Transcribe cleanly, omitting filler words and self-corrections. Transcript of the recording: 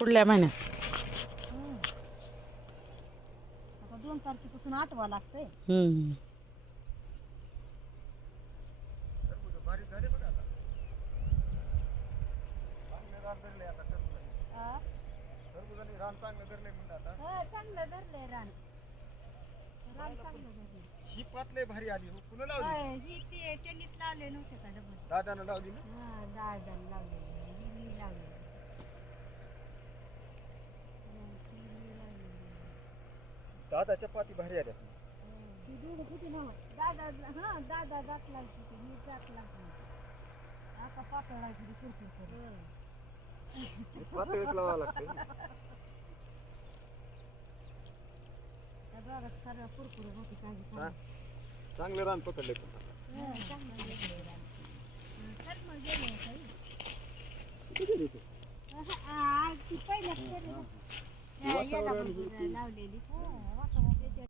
पुढल्या महिन्यात. आता 2 तारखेपासून आठवा लागतंय. भारी झाले बघा आता. चांगले रान धरले आता टरबुजाने रान चांगलं धरले म्हणलं आता. चांगलं धरलंय रान. रान चांगलं धरलंय. ही पातले भारी आली हो. कुणा लावली? ही ते त्यांनीच लावले नव्हते का डबल. दादानं लावली ना. दादाने लावले. मी लावले. दादाच्या पाती भारी आल्या. ती दूध किती नव्हतं. दादा दादा जात लागते ती. मी जात लागते. आता पातळायची ती कुरकुर करून. पातळीच लावावं लागतं. त्या दोघात सगळं कुरकुर होती काही. चांगले रान पकडले पण. चांगलं गेलंय रान. तर मग गेलंय काही. किती गेली ते? ती पहिल्याच लावलेली.